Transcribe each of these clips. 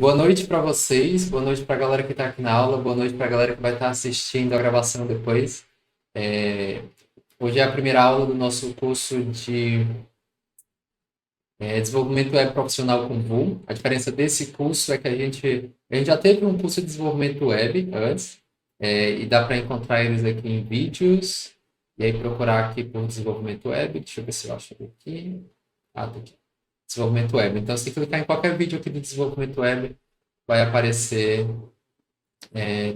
Boa noite para vocês, boa noite para a galera que está aqui na aula, boa noite para a galera que vai estar assistindo a gravação depois. É, Hoje é a primeira aula do nosso curso de Desenvolvimento Web Profissional com Vue. A diferença desse curso é que a gente já teve um curso de desenvolvimento web antes, e dá para encontrar eles aqui em vídeos, e aí procurar aqui por desenvolvimento web. Deixa eu ver se eu acho ele aqui. Ah, tá aqui. Desenvolvimento web. Então, se clicar em qualquer vídeo aqui do desenvolvimento web, vai aparecer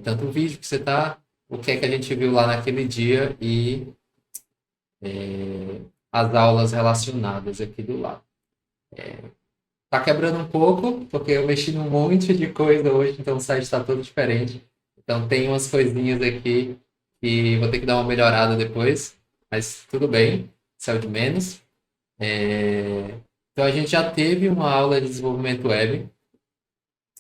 tanto o vídeo que você está, o que é que a gente viu lá naquele dia e as aulas relacionadas aqui do lado. Tá quebrando um pouco, porque eu mexi num monte de coisa hoje, então o site está todo diferente. Então tem umas coisinhas aqui que vou ter que dar uma melhorada depois, mas tudo bem, isso é o de menos. Então a gente já teve uma aula de desenvolvimento web,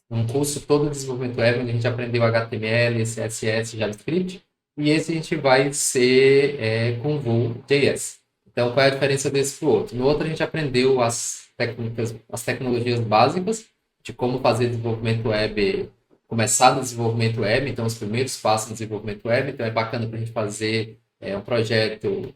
um curso todo de desenvolvimento web, onde a gente aprendeu HTML, CSS, JavaScript, e esse a gente vai ser com Vue.js. Então, qual é a diferença desse para o outro? No outro, a gente aprendeu as técnicas, as tecnologias básicas de como fazer desenvolvimento web, começar no desenvolvimento web, então, os primeiros passos no desenvolvimento web. Então, é bacana para a gente fazer um projeto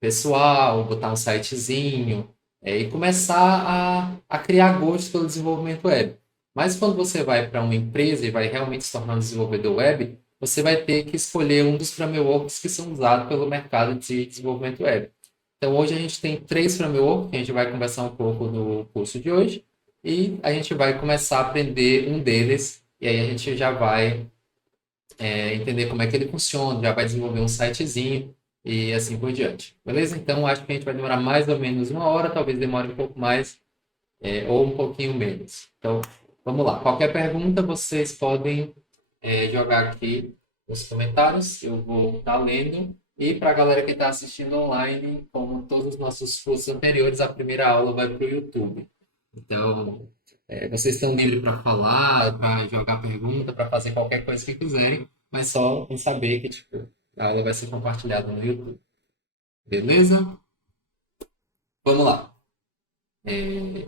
pessoal, botar um sitezinho, e começar a criar gosto pelo desenvolvimento web. Mas quando você vai para uma empresa e vai realmente se tornar um desenvolvedor web, você vai ter que escolher um dos frameworks que são usados pelo mercado de desenvolvimento web. Então hoje a gente tem três frameworks que a gente vai conversar um pouco no curso de hoje e a gente vai começar a aprender um deles e aí a gente já vai entender como é que ele funciona, já vai desenvolver um sitezinho e assim por diante. Beleza? Então acho que a gente vai demorar mais ou menos uma hora, talvez demore um pouco mais, ou um pouquinho menos. Então vamos lá. Qualquer pergunta vocês podem jogar aqui nos comentários, eu vou estar lendo. E para a galera que está assistindo online, como todos os nossos cursos anteriores, a primeira aula vai para o YouTube. Então, vocês estão livres para falar, para jogar pergunta, para fazer qualquer coisa que quiserem, mas só em saber que tipo, a aula vai ser compartilhada no YouTube. Beleza? Vamos lá.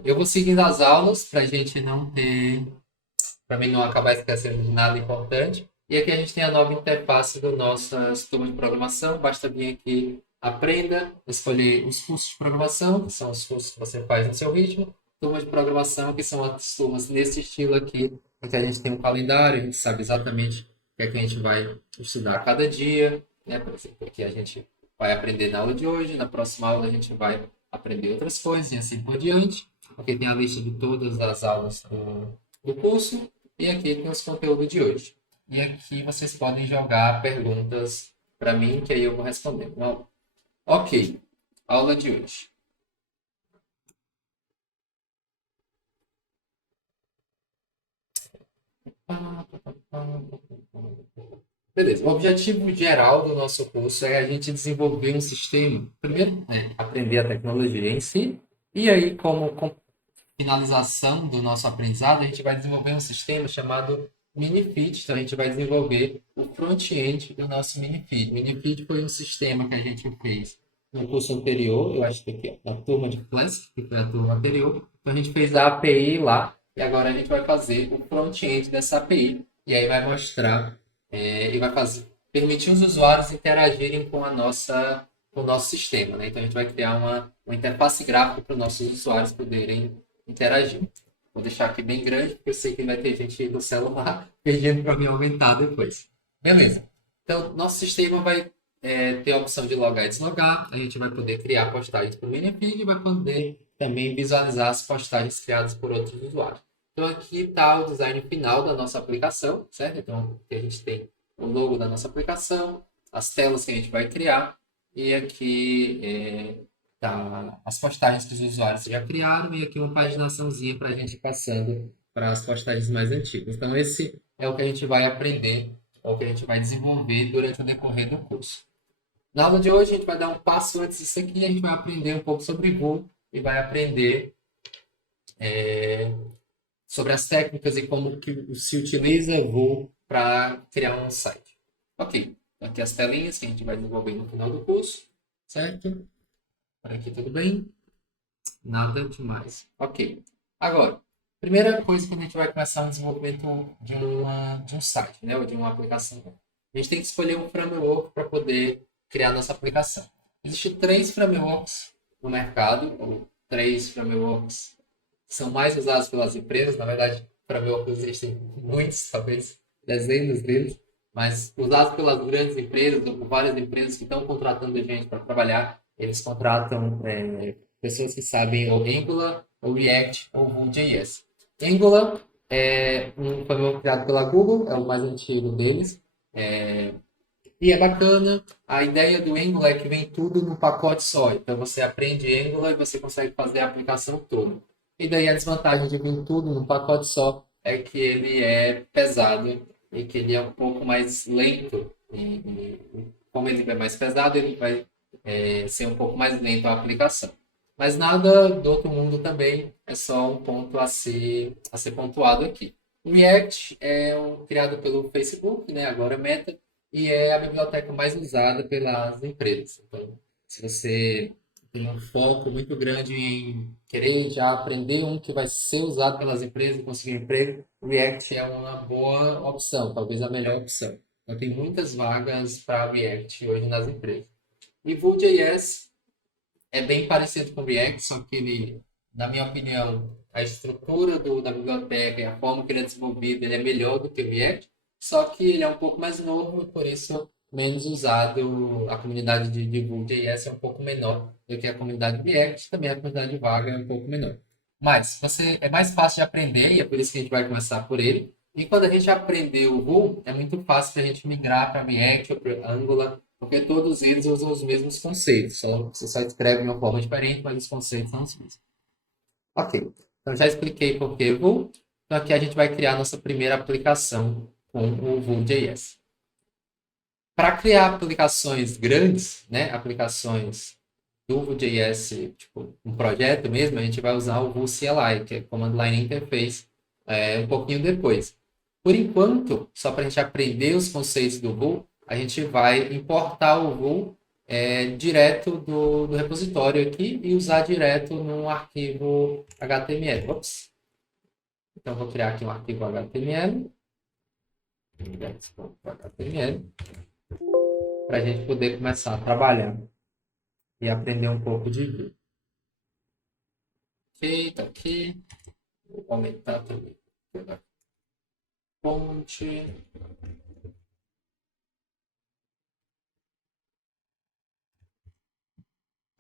Eu vou seguindo as aulas para a gente não ter, para mim não acabar esquecendo de nada importante. E aqui a gente tem a nova interface do nossas turmas de programação. Basta vir aqui, aprenda, escolher os cursos de programação, que são os cursos que você faz no seu ritmo. Turma de programação, que são as turmas nesse estilo aqui, porque a gente tem um calendário, a gente sabe exatamente o que é que a gente vai estudar a cada dia, né? Por exemplo, aqui a gente vai aprender na aula de hoje, na próxima aula a gente vai aprender outras coisas e assim por diante. Aqui tem a lista de todas as aulas do curso e aqui tem os conteúdos de hoje. E aqui vocês podem jogar perguntas para mim, que aí eu vou responder. Então, ok, aula de hoje. Beleza, o objetivo geral do nosso curso é a gente desenvolver um sistema. Primeiro, aprender a tecnologia em si, e aí, como finalização do nosso aprendizado, a gente vai desenvolver um sistema chamado Minifeed. Então, a gente vai desenvolver o front-end do nosso Minifeed. O Minifeed foi um sistema que a gente fez no curso anterior, eu acho que aqui, ó, na turma de Flask, que foi a turma anterior. Então, a gente fez a API lá, e agora a gente vai fazer o front-end dessa API, e aí vai mostrar, e vai fazer, permitir os usuários interagirem com o nosso sistema, né? Então, a gente vai criar uma interface gráfica para os nossos usuários poderem interagir. Vou deixar aqui bem grande, porque eu sei que vai ter gente do celular pedindo para me aumentar depois. Beleza. Então, nosso sistema vai ter a opção de logar e deslogar. A gente vai poder criar postagens para o Minifeed e vai poder também visualizar as postagens criadas por outros usuários. Então, aqui está o design final da nossa aplicação, certo? Então, aqui a gente tem o logo da nossa aplicação, as telas que a gente vai criar e aqui as postagens que os usuários já criaram e aqui uma paginaçãozinha para a gente ir passando para as postagens mais antigas. Então, esse é o que a gente vai aprender, é o que a gente vai desenvolver durante o decorrer do curso. Na aula de hoje, a gente vai dar um passo antes disso aqui, a gente vai aprender um pouco sobre Vue e vai aprender sobre as técnicas e como que se utiliza Vue para criar um site. Ok, aqui as telinhas que a gente vai desenvolver no final do curso, certo? Por aqui tudo bem? Nada demais. Ok. Agora, Primeira coisa que a gente vai começar no desenvolvimento de um site, né, ou de uma aplicação. A gente tem que escolher um framework para poder criar nossa aplicação. Existem três frameworks no mercado, ou três frameworks que são mais usados pelas empresas. Na verdade, frameworks existem muitos, talvez dezenas deles, mas usados pelas grandes empresas, ou por várias empresas que estão contratando gente para trabalhar, eles contratam pessoas que sabem ou Angular, ou React, ou Vue.js. Angular é um framework criado pela Google, é o mais antigo deles. É, e é bacana. A ideia do Angular é que vem tudo num pacote só. Então você aprende Angular e você consegue fazer a aplicação toda. E daí a desvantagem de vir tudo num pacote só é que ele é pesado e que ele é um pouco mais lento. E como ele é mais pesado, ele vai ser um pouco mais lento a aplicação. Mas nada do outro mundo também, é só um ponto a ser pontuado aqui. O React é criado pelo Facebook, né, agora Meta, e é a biblioteca mais usada pelas empresas. Então, se você tem um foco muito grande em querer já aprender um que vai ser usado pelas empresas e conseguir um emprego, o React é uma boa opção, talvez a melhor opção. Então, tem muitas vagas para React hoje nas empresas. E Vue.js é bem parecido com o React, só que ele, na minha opinião, a estrutura da biblioteca e a forma que ele é desenvolvido, ele é melhor do que o React, só que ele é um pouco mais novo e por isso menos usado. A comunidade de Vue.js é um pouco menor do que a comunidade de React, também a comunidade de Vaga é um pouco menor. Mas você é mais fácil de aprender e é por isso que a gente vai começar por ele. E quando a gente aprender o Vue, é muito fácil para a gente migrar para React ou para Angular, porque todos eles usam os mesmos conceitos. Você só escreve de uma forma diferente, mas os conceitos são os mesmos. Ok, então já expliquei por que Vue. Então aqui a gente vai criar nossa primeira aplicação com o Vue.js. Para criar aplicações grandes, né, aplicações do Vue.js, tipo um projeto mesmo, a gente vai usar o Vue CLI, que é Command Line Interface, um pouquinho depois. Por enquanto, só para a gente aprender os conceitos do Vue, a gente vai importar o Vue direto do repositório aqui e usar direto num arquivo HTML. Ops. Então, vou criar aqui um arquivo HTML, index.html, para a gente poder começar a trabalhar e aprender um pouco de Vue. Ok, tá aqui. Vou aumentar também pela fonte.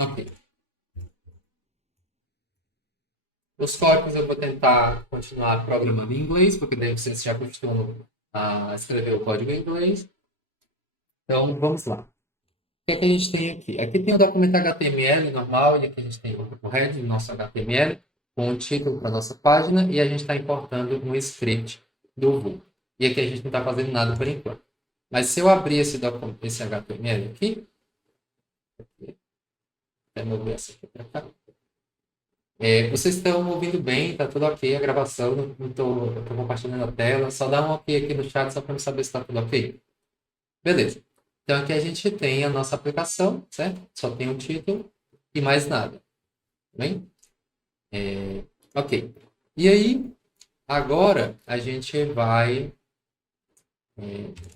Ok. Os códigos eu vou tentar continuar programando em inglês, porque daí vocês já acostumam a escrever o código em inglês. Então, vamos lá. O que é que a gente tem aqui? Aqui tem o documento HTML normal, e aqui a gente tem o head do nosso HTML, com o título para a nossa página, e a gente está importando um script do Vue. E aqui a gente não está fazendo nada por enquanto. Mas se eu abrir esse HTML aqui, até mover essa aqui para cá, vocês estão ouvindo bem, tá tudo ok a gravação, não estou compartilhando a tela, só dá um ok aqui no chat só para eu saber se está tudo ok. Beleza. Então aqui a gente tem a nossa aplicação, certo? Só tem o título e mais nada. Tá bem? Ok. E aí, agora a gente vai.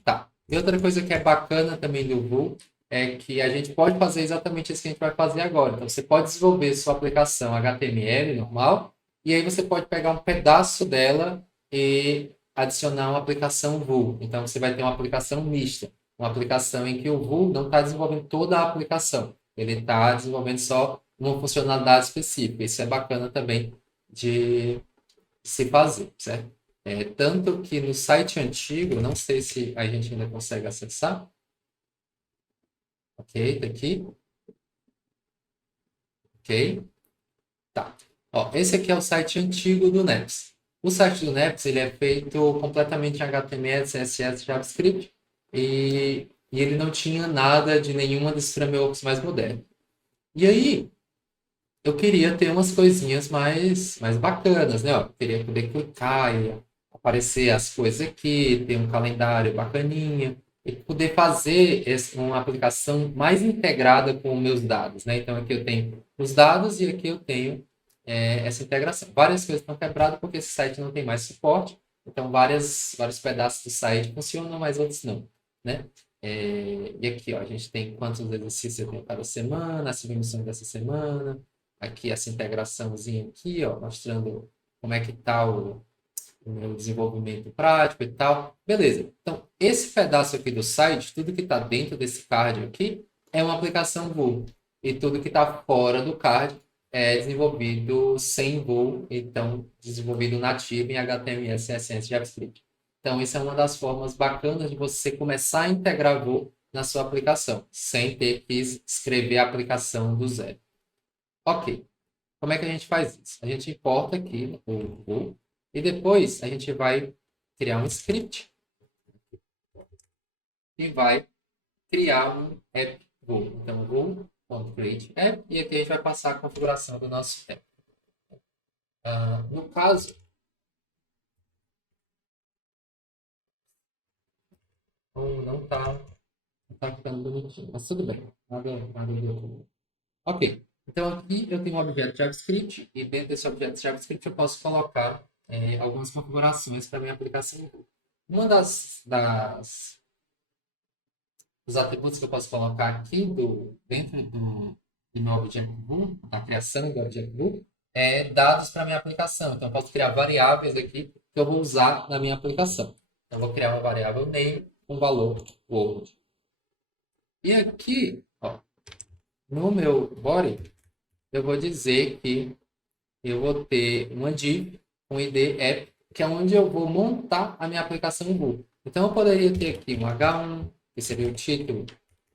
Tá. E outra coisa que é bacana também do Vue é que a gente pode fazer exatamente isso que a gente vai fazer agora. Então, você pode desenvolver sua aplicação HTML normal, e aí você pode pegar um pedaço dela e adicionar uma aplicação Vue. Então, você vai ter uma aplicação mista, uma aplicação em que o Vue não está desenvolvendo toda a aplicação, ele está desenvolvendo só uma funcionalidade específica. Isso é bacana também de se fazer, certo? Tanto que no site antigo, não sei se a gente ainda consegue acessar. Ok, tá aqui. Ok, tá. Ó, esse aqui é o site antigo do Neps. O site do Neps ele é feito completamente em HTML, CSS, JavaScript e ele não tinha nada de nenhuma dos frameworks mais modernos. E aí, eu queria ter umas coisinhas mais bacanas, né? Ó, eu queria poder clicar e aparecer as coisas aqui, ter um calendário bacaninha e poder fazer uma aplicação mais integrada com os meus dados, né? Então aqui eu tenho os dados e aqui eu tenho essa integração. Várias coisas estão quebradas porque esse site não tem mais suporte, então vários pedaços do site funcionam, mas outros não, né? E aqui, ó, a gente tem quantos exercícios eu tenho cada semana, as submissões dessa semana, aqui essa integraçãozinha aqui, ó, mostrando como é que está o meu desenvolvimento prático e tal. Beleza. Então, esse pedaço aqui do site, tudo que está dentro desse card aqui, é uma aplicação Vue. E tudo que está fora do card é desenvolvido sem Vue, então desenvolvido nativo em HTML, CSS, JavaScript. Então, isso é uma das formas bacanas de você começar a integrar Vue na sua aplicação, sem ter que escrever a aplicação do zero. Ok. Como é que a gente faz isso? A gente importa aqui o Vue e depois a gente vai criar um script e vai criar um app Vue. Então, Vue.create app e aqui a gente vai passar a configuração do nosso app. No caso, não está ficando bonitinho, mas tudo bem. Nada de outro. Ok. Então, aqui eu tenho um objeto JavaScript e dentro desse objeto JavaScript eu posso colocar algumas configurações para minha aplicação. Uma dos atributos que eu posso colocar aqui dentro do meu Object Vue, da criação do Object Vue, é dados para minha aplicação. Então, eu posso criar variáveis aqui que eu vou usar na minha aplicação. Então, eu vou criar uma variável name com valor world. E aqui, ó, no meu body, eu vou dizer que eu vou ter uma div com id app, que é onde eu vou montar a minha aplicação Vue. Então, eu poderia ter aqui um H1, que seria o título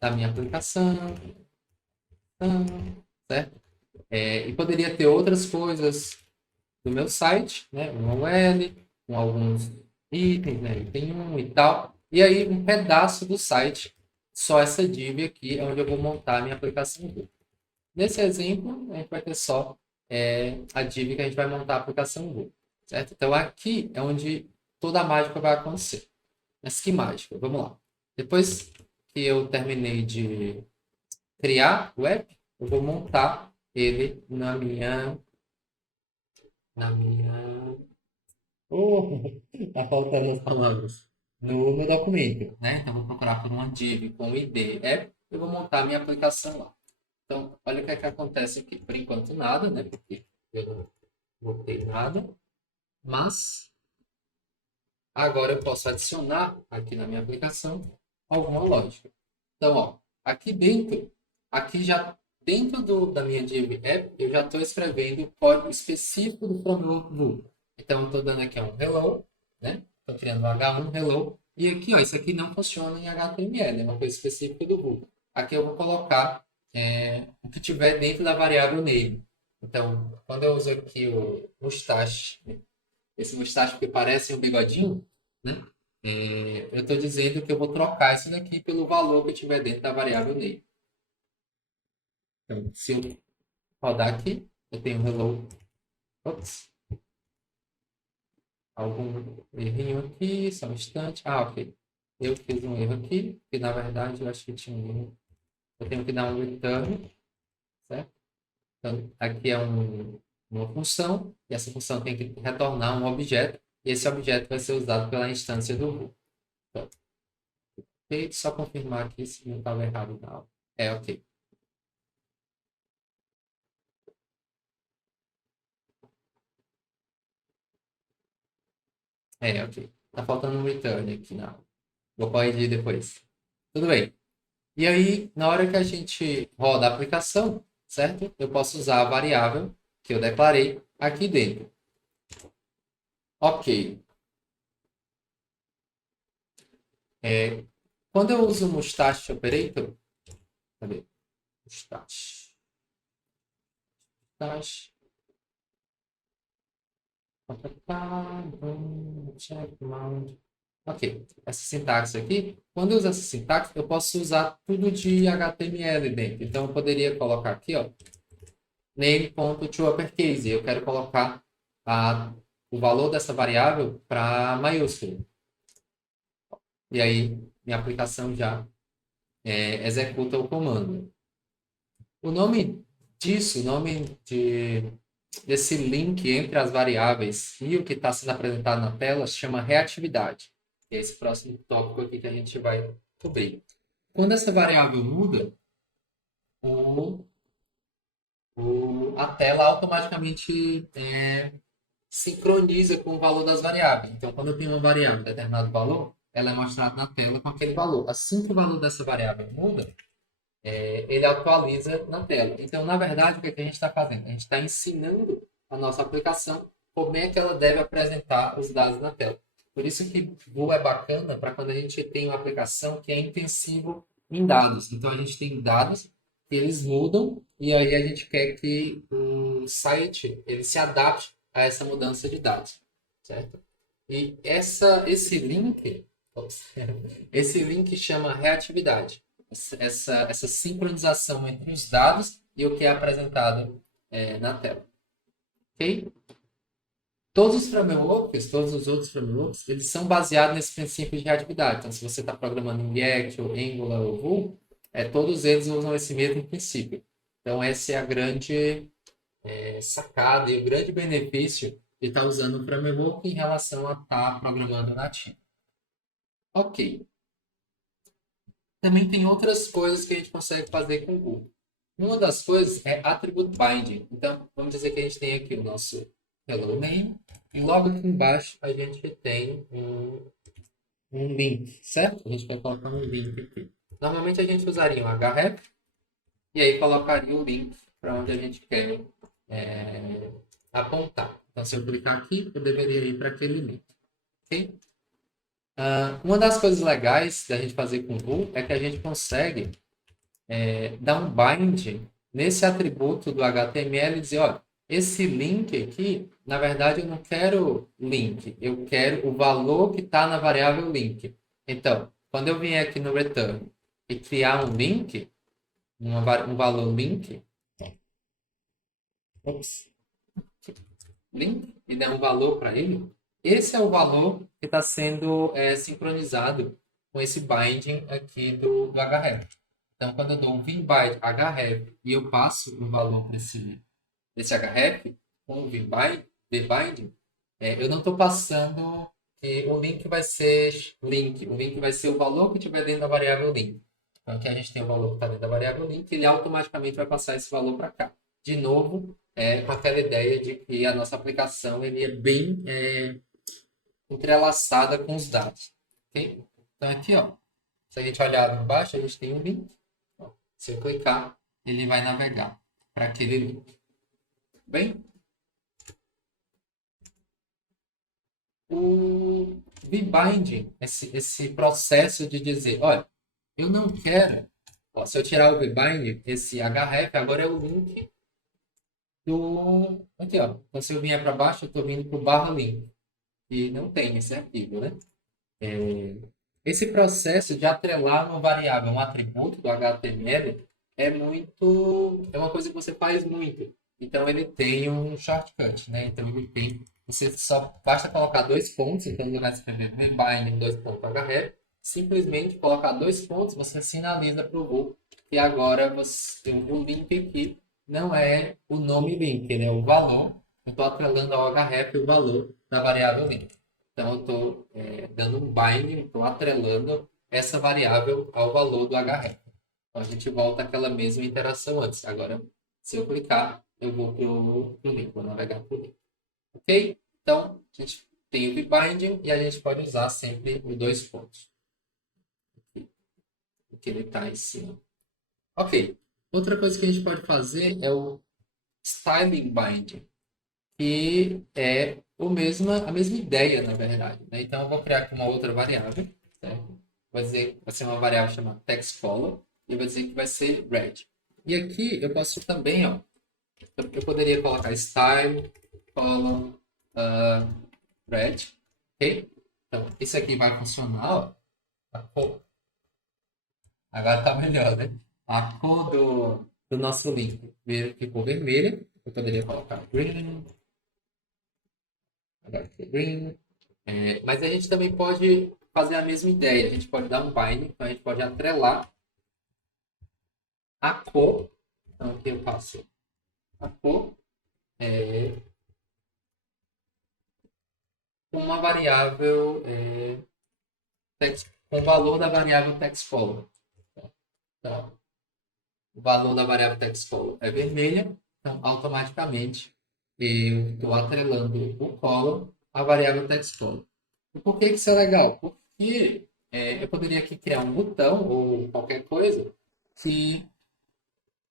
da minha aplicação, certo? E poderia ter outras coisas do meu site, né? Um URL, com alguns itens, né? Item 1 e tal. E aí, um pedaço do site, só essa div aqui, é onde eu vou montar a minha aplicação Vue. Nesse exemplo, a gente vai ter só a div que a gente vai montar a aplicação Vue, certo? Então, aqui é onde toda a mágica vai acontecer. Mas que mágica? Vamos lá. Depois que eu terminei de criar o app, eu vou montar ele na minha. Oh, tá faltando as palavras. No meu documento, né? Então, eu vou procurar por uma div com id app, eu vou montar a minha aplicação lá. Então, olha o que é que acontece aqui. Por enquanto, nada, né? Porque eu não botei nada. Mas, agora eu posso adicionar aqui na minha aplicação alguma lógica. Então, ó, aqui já dentro da minha div app, eu já estou escrevendo o código específico do framework Vue. Então, eu estou dando aqui um hello, né? Estou criando um H1 hello. E aqui, ó, isso aqui não funciona em HTML, é uma coisa específica do Vue. Aqui eu vou colocar o que tiver dentro da variável name. Então, quando eu uso aqui o mustache, esse mustache que parece um bigodinho, né? Eu estou dizendo que eu vou trocar isso daqui pelo valor que tiver dentro da variável name. Então, se eu rodar aqui, eu tenho hello. Ops, algum errinho aqui, só um instante. Ok. Eu fiz um erro aqui, que na verdade eu acho que tinha um erro. Eu tenho que dar um return, certo? Então, aqui é uma função, e essa função tem que retornar um objeto, e esse objeto vai ser usado pela instância do Vue. Então, ok, só confirmar aqui se não estava errado na aula. Ok. Ok. Tá faltando um return aqui na aula. Vou corrigir depois. Tudo bem. E aí, na hora que a gente roda a aplicação, certo? Eu posso usar a variável que eu declarei aqui dentro. Ok. Quando eu uso o mustache operator, cadê? Mustache. Mustache. Ok, essa sintaxe aqui, quando eu uso essa sintaxe, eu posso usar tudo de HTML dentro. Então, eu poderia colocar aqui, ó, name.toUppercase. Eu quero colocar o valor dessa variável para maiúsculo. E aí, minha aplicação já executa o comando. O nome disso, o nome desse link entre as variáveis e o que está sendo apresentado na tela se chama reatividade. E é esse próximo tópico aqui que a gente vai cobrir. Quando essa variável muda, o, a tela automaticamente sincroniza com o valor das variáveis. Então, quando eu tenho uma variável de determinado valor, ela é mostrada na tela com aquele valor. Assim que o valor dessa variável muda, ele atualiza na tela. Então, na verdade, o que a gente está fazendo? A gente está ensinando a nossa aplicação como é que ela deve apresentar os dados na tela. Por isso que Go é bacana para quando a gente tem uma aplicação que é intensivo em dados. Então, a gente tem dados que eles mudam e aí a gente quer que o site ele se adapte a essa mudança de dados, certo? E esse link, esse link chama reatividade. Essa sincronização entre os dados e o que é apresentado na tela. Ok? Todos os outros frameworks, eles são baseados nesse princípio de reatividade. Então, se você está programando em React, ou Angular, ou Vue, todos eles usam esse mesmo princípio. Então, essa é a grande sacada e o grande benefício de estar usando o framework em relação a estar programando nativo. Ok. Também tem outras coisas que a gente consegue fazer com o Go. Uma das coisas é attribute binding. Então, vamos dizer que a gente tem aqui o nosso hello name e logo aqui embaixo a gente tem um link, certo? A gente vai colocar um link aqui. Normalmente a gente usaria um href e aí colocaria o link para onde a gente quer apontar. Então, se eu clicar aqui, eu deveria ir para aquele link. Ok? Uma das coisas legais da gente fazer com o Go é que a gente consegue dar um bind nesse atributo do HTML e dizer, olha, esse link aqui, na verdade, eu não quero link, eu quero o valor que está na variável link. Então, quando eu vier aqui no return e criar um link, um valor link, link, e der um valor para ele, esse é o valor que está sendo sincronizado com esse binding aqui do href. Então, quando eu dou um vbind href e eu passo um valor para esse href com o vbind, eu não estou passando que o link vai ser link. O link vai ser o valor que tiver dentro da variável link. Então, aqui a gente tem o valor que está dentro da variável link, ele automaticamente vai passar esse valor para cá. De novo, com aquela ideia de que a nossa aplicação ele é bem entrelaçada com os dados. Okay? Então, aqui, ó, se a gente olhar embaixo, a gente tem um link. Se eu clicar, ele vai navegar para aquele link. Bem, o vbinding, esse processo de dizer, olha, eu não quero, ó, se eu tirar o vbind, esse href agora é o link do... Aqui, ó. Então, se eu vier para baixo, eu estou vindo para o barra link. E não tem esse arquivo, né? Esse processo de atrelar uma variável, um atributo do HTML, é uma coisa que você faz muito. Então, ele tem um shortcut, né? Então, você só basta colocar dois pontos, então ele vai escrever vbind 2.href, simplesmente colocar dois pontos, você sinaliza para o Go e agora você tem um link aqui, não é o nome link, ele é o valor. Eu estou atrelando ao href o valor da variável link. Então, eu estou dando um binding, estou atrelando essa variável ao valor do href. Então, a gente volta àquela mesma interação antes. Agora, se eu clicar, eu vou para o link, vou navegar para o link. Ok? Então, a gente tem o vbinding e a gente pode usar sempre os dois pontos. Porque ele está em cima. Ok. Outra coisa que a gente pode fazer é o styling binding, que é a mesma ideia, na verdade. Né? Então, eu vou criar aqui uma outra variável. Certo? Vai ser uma variável chamada textColor e eu vou dizer que vai ser red. E aqui eu posso também, ó, eu poderia colocar style color red, ok? Então, isso aqui vai funcionar, ó. A cor. Agora tá melhor, né? A cor do nosso link ficou vermelha. Eu poderia colocar green. Agora ficou green. Mas a gente também pode fazer a mesma ideia. A gente pode dar um binding, então a gente pode atrelar a cor. Então aqui eu passo a cor é, uma variável com o valor da variável textcolor. Então, o valor da variável textcolor é vermelha, então automaticamente eu estou atrelando o color à variável textcolor. E por que isso é legal? Porque eu poderia aqui criar um botão ou qualquer coisa que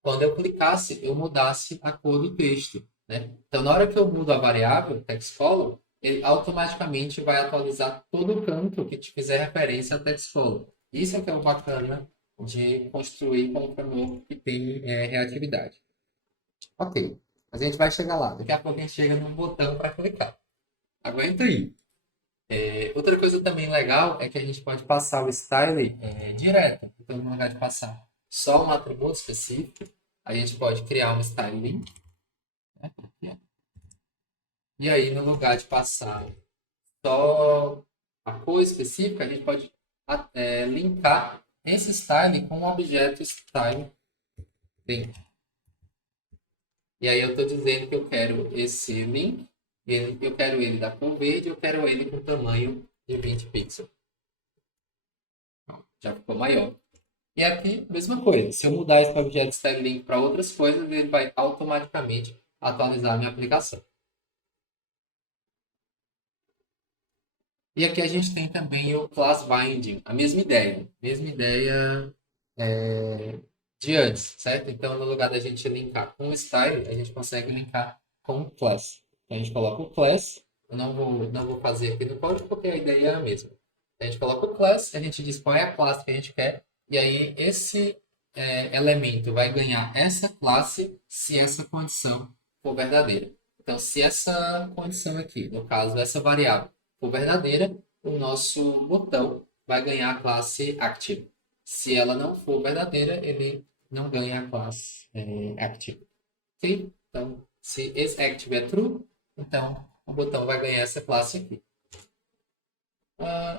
quando eu clicasse, eu mudasse a cor do texto, né? Então, na hora que eu mudo a variável TextFollow, ele automaticamente vai atualizar todo o campo que te fizer referência a TextFollow. Isso é que é o bacana de construir com um framework que tem reatividade. Ok, mas a gente vai chegar lá. Daqui a pouco a gente chega no botão para clicar. Aguenta aí. Outra coisa também legal é que a gente pode passar o style direto. Então, no lugar de passar só um atributo específico, a gente pode criar um style link. Né? E aí, no lugar de passar só a cor específica, a gente pode linkar esse style com o objeto style link. E aí eu estou dizendo que eu quero esse link, eu quero ele da cor verde, eu quero ele com tamanho de 20 pixels. Já ficou maior. E aqui, mesma coisa. Se eu mudar esse objeto style link para outras coisas, ele vai automaticamente atualizar a minha aplicação. E aqui a gente tem também o class binding, a mesma ideia. Mesma ideia de antes, certo? Então, no lugar da gente linkar com o style, a gente consegue linkar com o class. Então, a gente coloca o class. Eu não vou fazer aqui no código porque a ideia é a mesma. A gente coloca o class, a gente diz qual é a classe que a gente quer, e aí esse elemento vai ganhar essa classe se essa condição for verdadeira. Então, se essa condição aqui, no caso, essa variável, for verdadeira, o nosso botão vai ganhar a classe active. Se ela não for verdadeira, ele não ganha a classe active. Ok? Então, se esse active é true, então o botão vai ganhar essa classe aqui.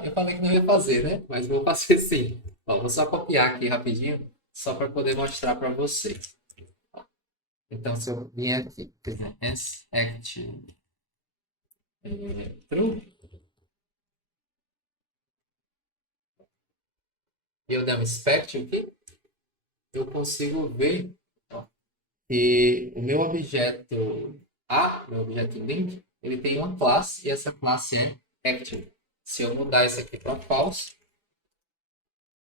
Eu falei que não ia fazer, né? Mas vou fazer sim. Ó, vou só copiar aqui rapidinho, só para poder mostrar para vocês. Então, se eu vier aqui, active true, e eu der um inspect aqui, eu consigo ver que o meu objeto meu objeto link, ele tem uma classe e essa classe é active. Se eu mudar isso aqui para false,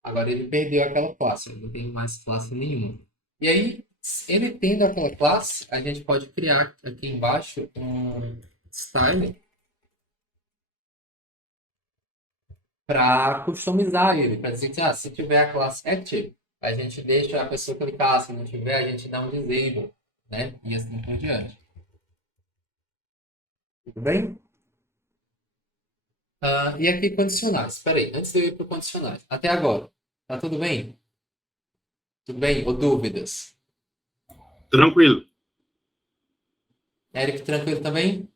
agora ele perdeu aquela classe, ele não tem mais classe nenhuma. E aí, ele tendo aquela classe, a gente pode criar aqui embaixo um style para customizar ele, para dizer que se tiver a classe active, a gente deixa a pessoa clicar, se não tiver, a gente dá um disable, né? E assim por diante. Tudo bem? E aqui condicionais. Espera aí, antes de eu ir para o condicionais. Até agora, tá tudo bem? Tudo bem? Ou dúvidas? Tranquilo. Eric, tranquilo também?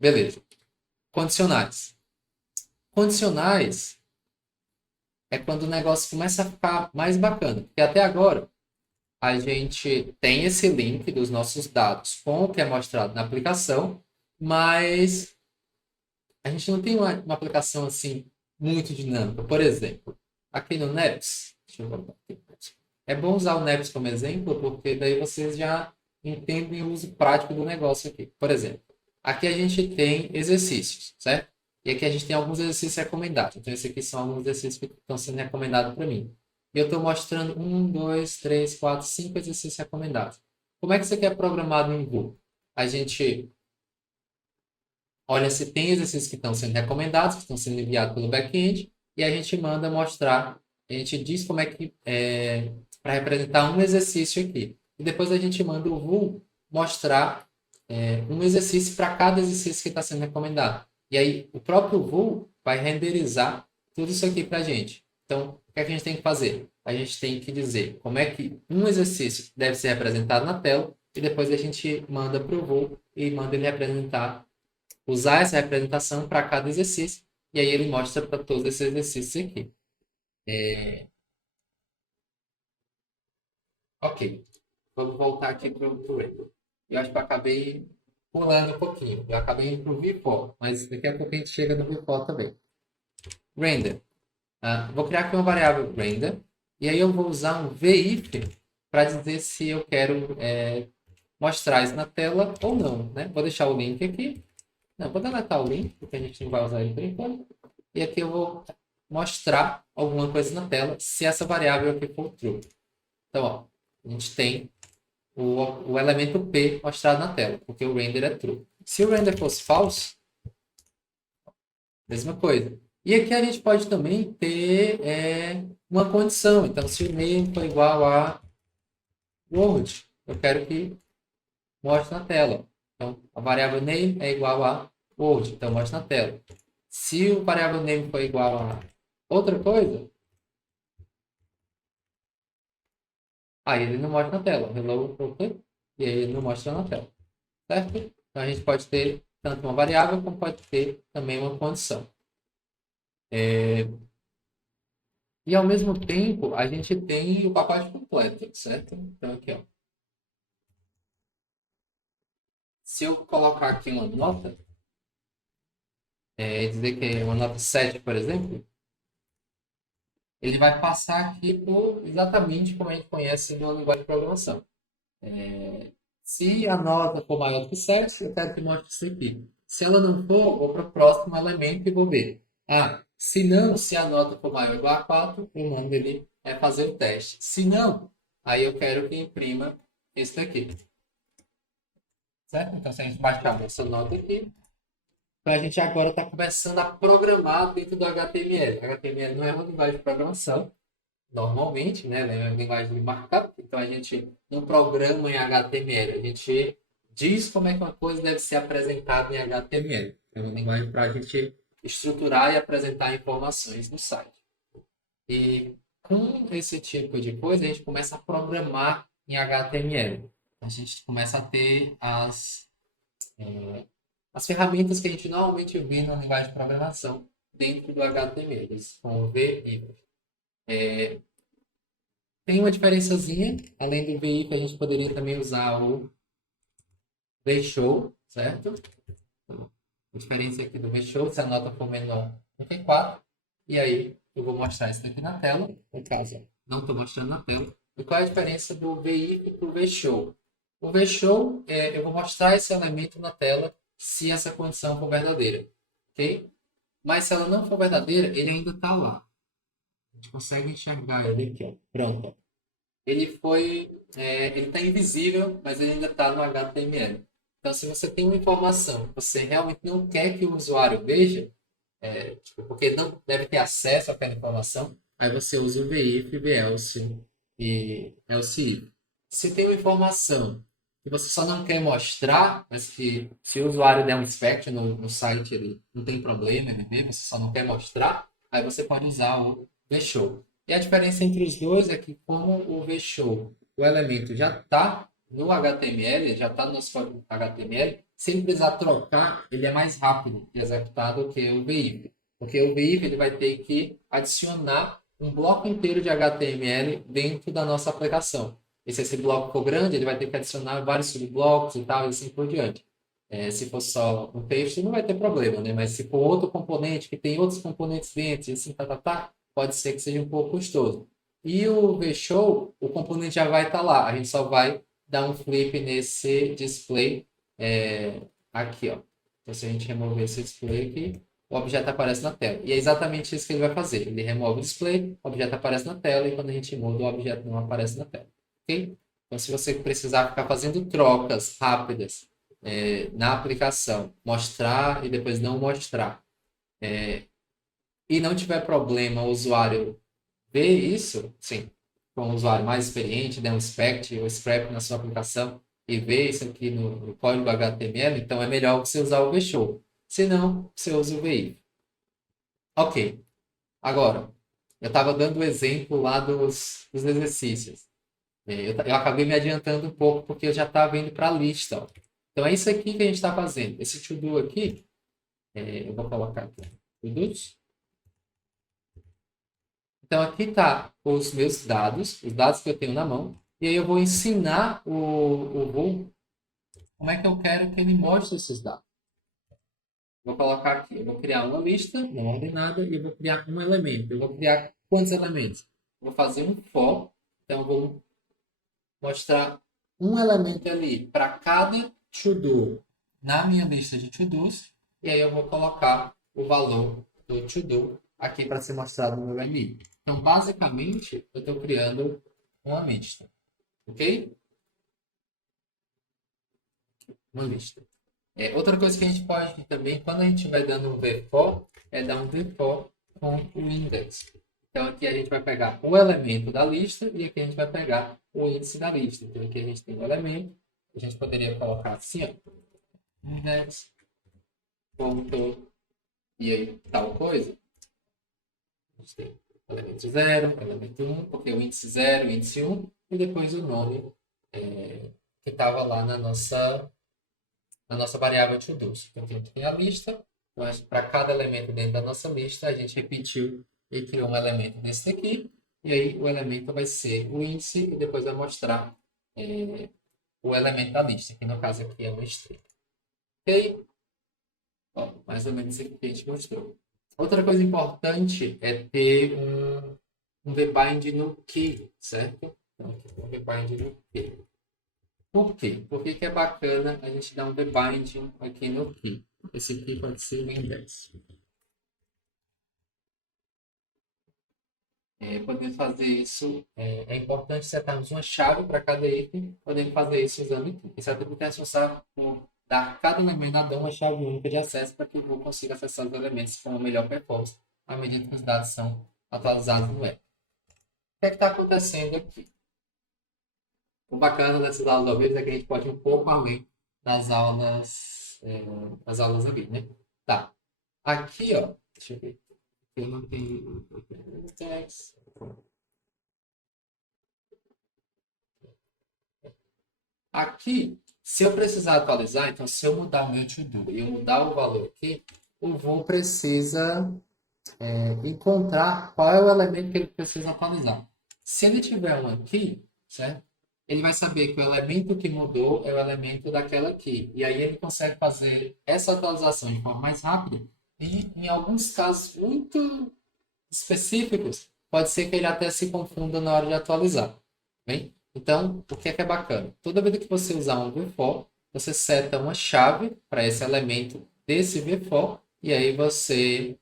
Beleza. Condicionais. Condicionais é quando o negócio começa a ficar mais bacana. Porque até agora, a gente tem esse link dos nossos dados com o que é mostrado na aplicação, mas a gente não tem uma aplicação assim muito dinâmica. Por exemplo, aqui no Neps, deixa eu voltar aqui. É bom usar o Neps como exemplo, porque daí vocês já entendem o uso prático do negócio aqui. Por exemplo, aqui a gente tem exercícios, certo? E aqui a gente tem alguns exercícios recomendados. Então, esses aqui são alguns exercícios que estão sendo recomendados para mim. E eu estou mostrando 5 exercícios recomendados. Como é que isso aqui é programado em Go? A gente olha se tem exercícios que estão sendo recomendados, que estão sendo enviados pelo back-end, e a gente manda mostrar, a gente diz como é que para representar um exercício aqui. E depois a gente manda o Vue mostrar um exercício para cada exercício que está sendo recomendado. E aí o próprio Vue vai renderizar tudo isso aqui para a gente. Então, o que é que a gente tem que fazer? A gente tem que dizer como é que um exercício deve ser representado na tela, e depois a gente manda para o Vue e manda ele representar usar essa representação para cada exercício, e aí ele mostra para todos esses exercícios aqui. Ok. vamos voltar aqui para o render. Eu acho que eu acabei pulando um pouquinho. Eu acabei indo para o viewport, mas daqui a pouco a gente chega no viewport também. Render. Vou criar aqui uma variável render. E aí eu vou usar um VIF para dizer se eu quero mostrar isso na tela ou não, né? Vou deixar o link aqui. Não, vou deletar o link, porque a gente não vai usar ele por enquanto. E aqui eu vou mostrar alguma coisa na tela, se essa variável aqui for true. Então, ó, a gente tem o elemento P mostrado na tela, porque o render é true. Se o render fosse false, mesma coisa. E aqui a gente pode também ter uma condição. Então, se o name for igual a Word, eu quero que mostre na tela. Então, a variável name é igual a Word, então mostra na tela. Se o variável name for igual a outra coisa, aí ele não mostra na tela. Hello, open, e aí ele não mostra na tela. Certo? Então, a gente pode ter tanto uma variável, como pode ter também uma condição. E, ao mesmo tempo, a gente tem o pacote completo, certo? Então, aqui, ó. Se eu colocar aqui uma nota, dizer que é uma nota 7, por exemplo, ele vai passar aqui por exatamente como a gente conhece na linguagem de programação. Se a nota for maior do que 7, eu quero que mostre isso aqui. Se ela não for, vou para o próximo elemento e vou ver. Se não, se a nota for maior ou igual a 4, eu mando ele fazer o teste. Se não, aí eu quero que imprima esse daqui. Certo? Então, se a gente baixar essa nota aqui, então a gente agora está começando a programar dentro do HTML. HTML não é uma linguagem de programação, normalmente, né? É uma linguagem de markup, então a gente não programa em HTML, a gente diz como é que uma coisa deve ser apresentada em HTML. É uma linguagem para a gente estruturar e apresentar informações no site. E com esse tipo de coisa, a gente começa a programar em HTML. A gente começa a ter as ferramentas que a gente normalmente vê na linguagem de programação dentro do HTML. Eles vão ver e tem uma diferençazinha, além do VI, que a gente poderia também usar o VShow, certo? A diferença aqui do VShow, se a nota for menor do que 4, e aí eu vou mostrar isso aqui na tela, no caso, não estou mostrando na tela. E qual é a diferença do VI para o VShow? O VShow, eu vou mostrar esse elemento na tela se essa condição for verdadeira, ok? Mas se ela não for verdadeira, ele ainda está lá. A gente consegue enxergar ele aqui, ó. Pronto. Ele está invisível, mas ele ainda está no HTML. Então, se você tem uma informação que você realmente não quer que o usuário veja, porque não deve ter acesso àquela informação, aí você usa o VIF, VELSE e else. Se tem uma informação que você só não quer mostrar, mas que se o usuário der um inspect no site, ele não tem problema, ele vê, você só não quer mostrar, aí você pode usar o VShow. E a diferença entre os dois é que, como o VShow, o elemento já está no HTML, já está no nosso código HTML, sem precisar trocar, ele é mais rápido de executar do que o VIF. Porque o VIF ele vai ter que adicionar um bloco inteiro de HTML dentro da nossa aplicação. E se esse bloco for grande, ele vai ter que adicionar vários subblocos e tal, e assim por diante. Se for só um texto, não vai ter problema, né? Mas se for outro componente, que tem outros componentes dentro, e assim, pode ser que seja um pouco custoso. E o VShow, o componente já vai estar lá. A gente só vai dar um flip nesse display aqui, ó. Então, se a gente remover esse display aqui, o objeto aparece na tela. E é exatamente isso que ele vai fazer. Ele remove o display, o objeto aparece na tela, e quando a gente muda, o objeto não aparece na tela. Ok? Então, se você precisar ficar fazendo trocas rápidas na aplicação, mostrar e depois não mostrar, e não tiver problema o usuário ver isso, sim, com um usuário mais experiente, der um inspect ou scrap na sua aplicação e ver isso aqui no código HTML, então é melhor você usar o VShow. Se não, você usa o VI. Ok. Agora, eu estava dando o exemplo lá dos exercícios. Eu acabei me adiantando um pouco porque eu já estava indo para a lista. Ó. Então é isso aqui que a gente está fazendo. Esse to-do aqui, eu vou colocar aqui. To-dos. Então aqui está os meus dados, os dados que eu tenho na mão. E aí eu vou ensinar o Vue como é que eu quero que ele mostre esses dados. Vou colocar aqui, eu vou criar uma lista não ordenada e eu vou criar um elemento. Eu vou criar quantos elementos? Vou fazer um for, então eu vou mostrar um elemento ali para cada to-do na minha lista de to-dos, e aí eu vou colocar o valor do to-do aqui para ser mostrado no meu MI. Então, basicamente, eu estou criando uma lista, ok? Uma lista. Outra coisa que a gente pode também, quando a gente vai dando um v-for, é dar um v-for com o index. Então, aqui a gente vai pegar o elemento da lista e aqui a gente vai pegar o índice da lista. Então, aqui a gente tem o elemento, a gente poderia colocar assim, ó, index, ponto, e aí tal coisa. A gente tem elemento 0, elemento 1, porque o índice 0, o índice 1, e depois o nome que estava lá na nossa variável to-dos. Então, aqui tem a lista. Então, para cada elemento dentro da nossa lista, a gente repetiu e criou um elemento desse aqui. E aí, o elemento vai ser o índice e depois vai mostrar o elemento da lista, que no caso aqui é o string. Ok? Bom, mais ou menos isso que a gente mostrou. Outra coisa importante é ter um vbind no key, certo? Então, aqui, um vbind no key. Por quê? Por que é bacana a gente dar um debinding aqui no key? Esse aqui pode ser o index. Poder fazer isso, é importante setarmos uma chave para cada item, podemos fazer isso usando o key. Esse atributo é responsável por dar cada elemento da DOM uma chave única de acesso para que o Vue consiga acessar os elementos com a melhor performance à medida que os dados são atualizados no web. O que é que está acontecendo aqui? O bacana dessas aulas ao vivo é que a gente pode ir um pouco além das aulas ali, né? Tá. Aqui, ó, deixa eu ver. Eu não tenho text. Aqui, se eu precisar atualizar, então se eu mudar o meu to-do e eu mudar o valor aqui, o Vue precisa encontrar qual é o elemento que ele precisa atualizar. Se ele tiver um aqui, certo? Ele vai saber que o elemento que mudou é o elemento daquela aqui. E aí ele consegue fazer essa atualização de forma mais rápida. E em alguns casos muito específicos, pode ser que ele até se confunda na hora de atualizar. Bem? Então, o que é bacana? Toda vez que você usar um v-for, você seta uma chave para esse elemento desse v-for e aí você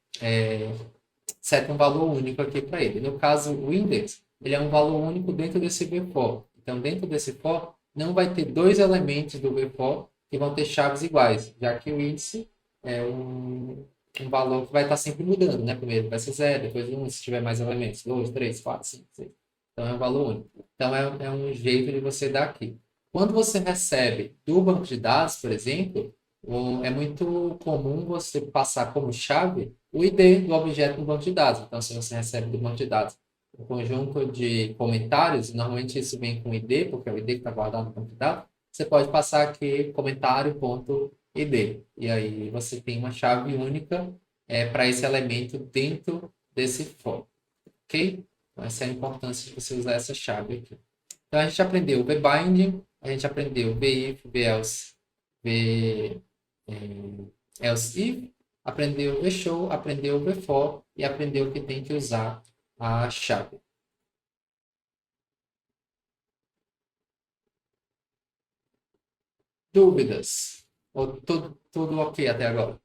seta um valor único aqui para ele. No caso, o index, ele é um valor único dentro desse v-for. Então, dentro desse for, não vai ter dois elementos do v-for que vão ter chaves iguais, já que o índice é um valor que vai estar sempre mudando, né? Primeiro vai ser 0, depois 1, se tiver mais elementos, 2, 3, 4, 5, 6. Então, é um valor único. Então, é um jeito de você dar aqui. Quando você recebe do banco de dados, por exemplo, é muito comum você passar como chave o ID do objeto no banco de dados. Então, se você recebe do banco de dados um conjunto de comentários, normalmente isso vem com ID, porque é o ID que está guardado no banco de dados, você pode passar aqui comentário.id. E aí você tem uma chave única para esse elemento dentro desse for. Ok? Então, essa é a importância de você usar essa chave aqui. Então, a gente aprendeu o vbinding, a gente aprendeu vif, velse, else if, aprendeu o vshow, aprendeu o vfor e aprendeu que tem que usar a chave. Dúvidas? Ou tudo ok até agora?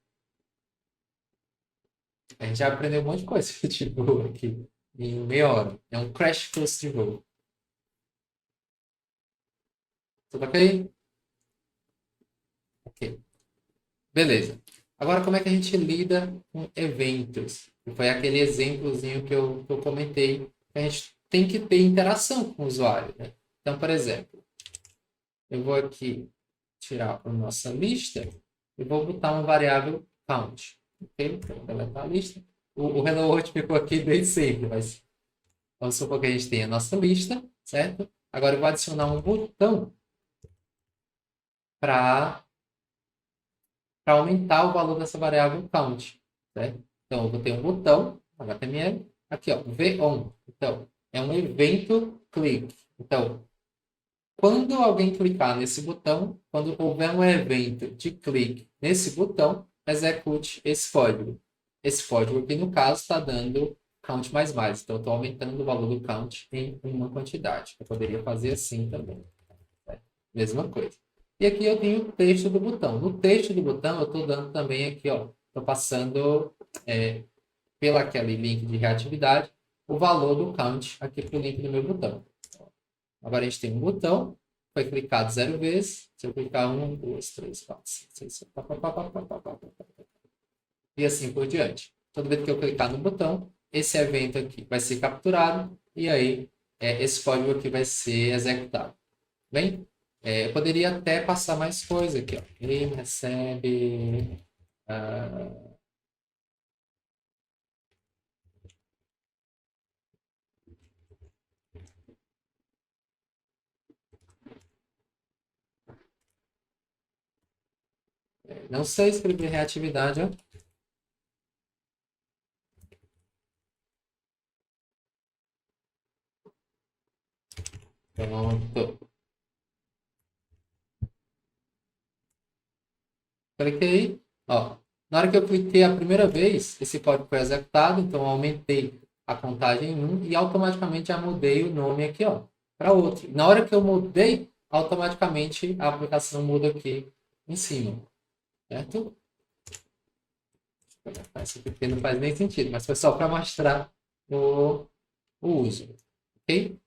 A gente já aprendeu um monte de coisa tipo aqui em meia hora. É um crash course de voo. Tudo ok? Ok. Beleza. Agora, como é que a gente lida com eventos? Foi aquele exemplozinho que eu comentei. A gente tem que ter interação com o usuário, né? Então, por exemplo, eu vou aqui tirar a nossa lista e vou botar uma variável count. Ok? Então, deletar a lista. O Hello World ficou aqui bem simples, mas vamos supor que a gente tem a nossa lista, certo? Agora eu vou adicionar um botão para aumentar o valor dessa variável count, certo? Então, eu vou ter um botão, HTML, aqui, ó, on. Então, é um evento click. Então, Quando alguém clicar nesse botão, quando houver um evento de clique nesse botão, execute esse código. Esse código aqui, no caso, está dando count mais mais. Então, eu estou aumentando o valor do count em uma quantidade. Eu poderia fazer assim também. Mesma coisa. E aqui eu tenho o texto do botão. No texto do botão, eu estou dando também aqui, ó. Estou passando pela aquele link de reatividade o valor do count aqui para o link do meu botão. Agora a gente tem um botão, foi clicado 0 vezes. Se eu clicar 1, 2, 3, 4, 5, 6, 7, e assim por diante. Toda vez que eu clicar no botão, esse evento aqui vai ser capturado e aí esse código aqui vai ser executado. Bem, eu poderia até passar mais coisa aqui. Ó. Ele recebe... não sei escrever reatividade, ó. Pronto. Cliquei. Ó. Na hora que eu cliquei a primeira vez, esse código foi executado, então eu aumentei a contagem em 1 e automaticamente já mudei o nome aqui, ó, para outro. Na hora que eu mudei, automaticamente a aplicação muda aqui em cima. Certo? Isso aqui não faz nem sentido, mas foi só para mostrar o uso. Ok?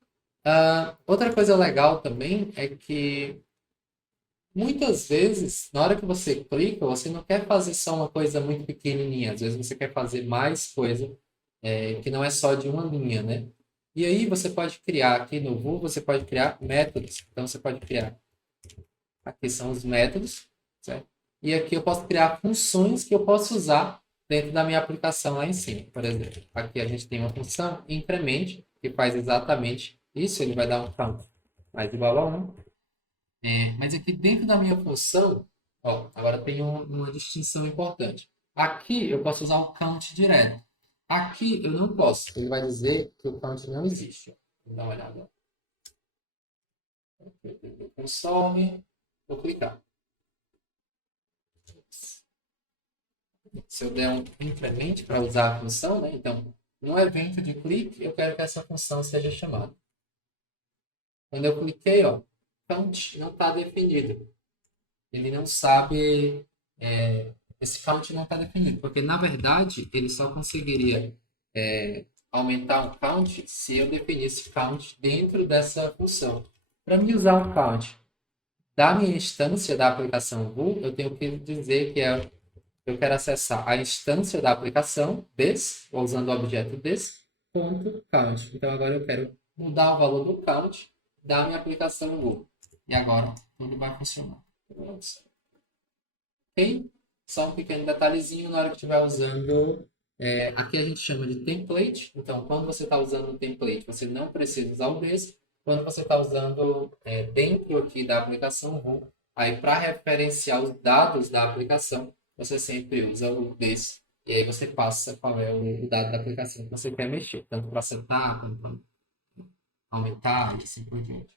Outra coisa legal também é que muitas vezes, na hora que você clica, você não quer fazer só uma coisa muito pequenininha. Às vezes você quer fazer mais coisa que não é só de uma linha, né? E aí você pode criar aqui no Vue, você pode criar métodos. Então você pode criar, aqui são os métodos, certo? E aqui eu posso criar funções que eu posso usar dentro da minha aplicação lá em cima. Por exemplo, aqui a gente tem uma função incremente, que faz exatamente isso, ele vai dar um count mais igual a 1. Mas aqui dentro da minha função, ó, agora tem uma distinção importante. Aqui eu posso usar o count direto. Aqui eu não posso. Ele vai dizer que o count não existe. Vou dar uma olhada. Console, vou clicar. Se eu der um incremento para usar a função, né? Então, no evento de clique, eu quero que essa função seja chamada. Quando eu cliquei, ó, count não está definido. Ele não sabe, esse count não está definido, porque na verdade ele só conseguiria aumentar um count se eu definisse count dentro dessa função. Para mim usar um count da minha instância da aplicação Vue, eu tenho que dizer que eu quero acessar a instância da aplicação this, usando o objeto this, ponto count. Então agora eu quero mudar o valor do count da minha aplicação Vue. E agora tudo vai funcionar. Ok? Só um pequeno detalhezinho na hora que estiver usando. Aqui a gente chama de template. Então, quando você está usando o template, você não precisa usar o this. Quando você está usando dentro aqui da aplicação Vue, aí para referenciar os dados da aplicação, você sempre usa o this. E aí você passa qual é o dado da aplicação que você quer mexer. Tanto para setar, quanto para aumentar e assim por diante.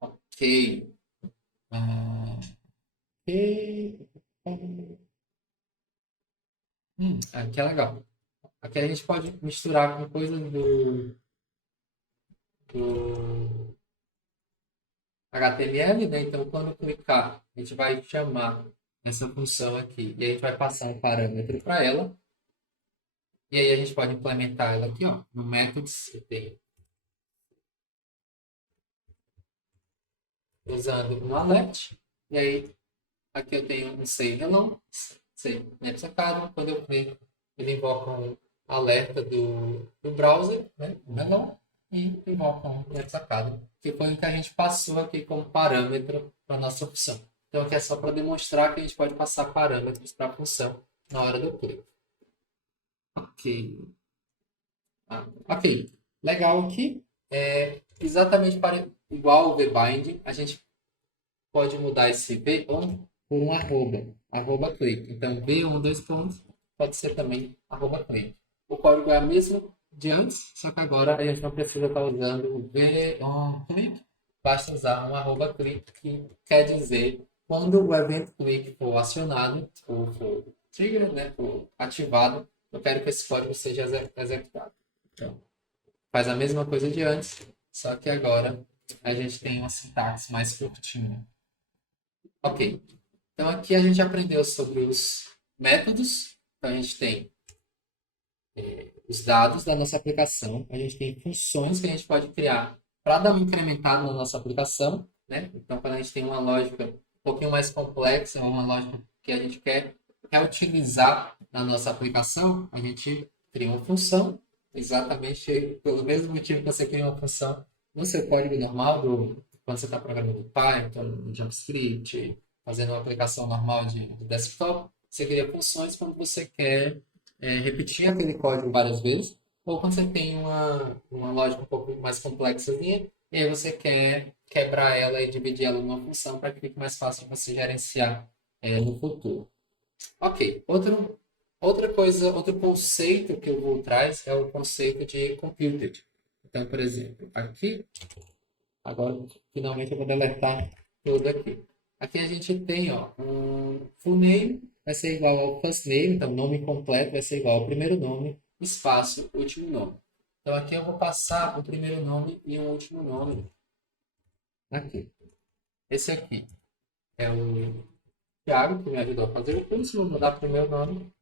Ok. Ok. Aqui é legal. Aqui a gente pode misturar com coisas do HTML, né? Então, quando clicar, a gente vai chamar essa função aqui e a gente vai passar um parâmetro para ela. E aí a gente pode implementar ela aqui, ó, no methods. Eu tenho usando um alert. E aí, aqui eu tenho um say hello, say netacado. Quando eu clico, ele invoca um alerta do browser, né? O hello. E invoca um netacado, que foi o que a gente passou aqui como parâmetro para a nossa função. Então, aqui é só para demonstrar que a gente pode passar parâmetros para a função na hora do clique. Ok. Ok. Legal aqui. Exatamente igual o vbind, a gente pode mudar esse v1 por um arroba. Arroba click. Então, v1, dois pontos, pode ser também arroba click. O código é o mesmo de antes, só que agora a gente não precisa estar usando o v1 click basta usar um arroba click, que quer dizer quando o evento click for acionado, ou for trigger, né, for ativado, eu quero que esse código seja executado. Então, faz a mesma coisa de antes, só que agora a gente tem uma sintaxe mais curtinha. Ok. Então aqui a gente aprendeu sobre os métodos. Então a gente tem os dados da nossa aplicação, a gente tem funções que a gente pode criar para dar um incrementado na nossa aplicação, né? Então quando a gente tem uma lógica um pouquinho mais complexa, ou uma lógica que a gente quer reutilizar na nossa aplicação, a gente cria uma função, exatamente pelo mesmo motivo que você cria uma função no seu código normal, quando você está programando Python, JavaScript, fazendo uma aplicação normal de desktop, você cria funções quando você quer repetir aquele código várias vezes, ou quando você tem uma lógica um pouco mais complexa, e aí você quer quebrar ela e dividir ela numa função para que fique mais fácil de você gerenciar no futuro. Ok, outra coisa, outro conceito que o Vue traz é o conceito de computed. Então, por exemplo, aqui, agora finalmente eu vou deletar tudo aqui. Aqui a gente tem um full name, vai ser igual ao first name, então o nome completo vai ser igual ao primeiro nome, espaço, último nome. Então aqui eu vou passar o primeiro nome e o último nome. Aqui. Esse aqui é o Thiago, que me ajudou a fazer o curso, vou mudar para o meu nome.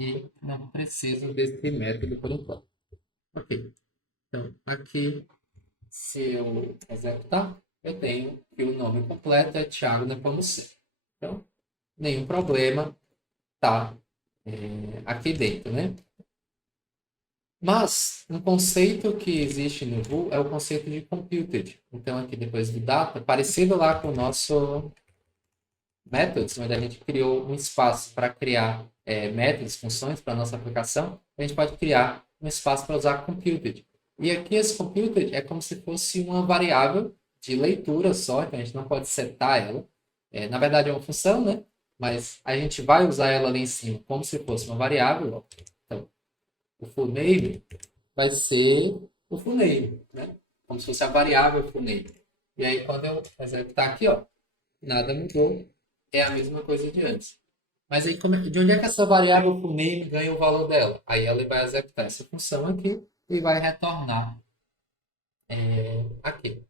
E não preciso desse método por enquanto. Ok. Então aqui, se eu executar, eu tenho que o nome completo é Thiago Nepomuceno. Então, nenhum problema, tá aqui dentro, né? Mas um conceito que existe no Vue é o conceito de computed. Então, aqui depois do data, parecido lá com o nosso methods, onde a gente criou um espaço para criar métodos, funções para a nossa aplicação, a gente pode criar um espaço para usar computed. E aqui esse computed é como se fosse uma variável de leitura só, então a gente não pode setar ela. Na verdade é uma função, né? Mas a gente vai usar ela ali em cima como se fosse uma variável. Então, o full name vai ser o full name, né? Como se fosse a variável full name. E aí quando eu executar aqui, ó, nada mudou, é a mesma coisa de antes. Mas aí, de onde é que essa variável full name ganha o valor dela? Aí ela vai executar essa função aqui e vai retornar aqui.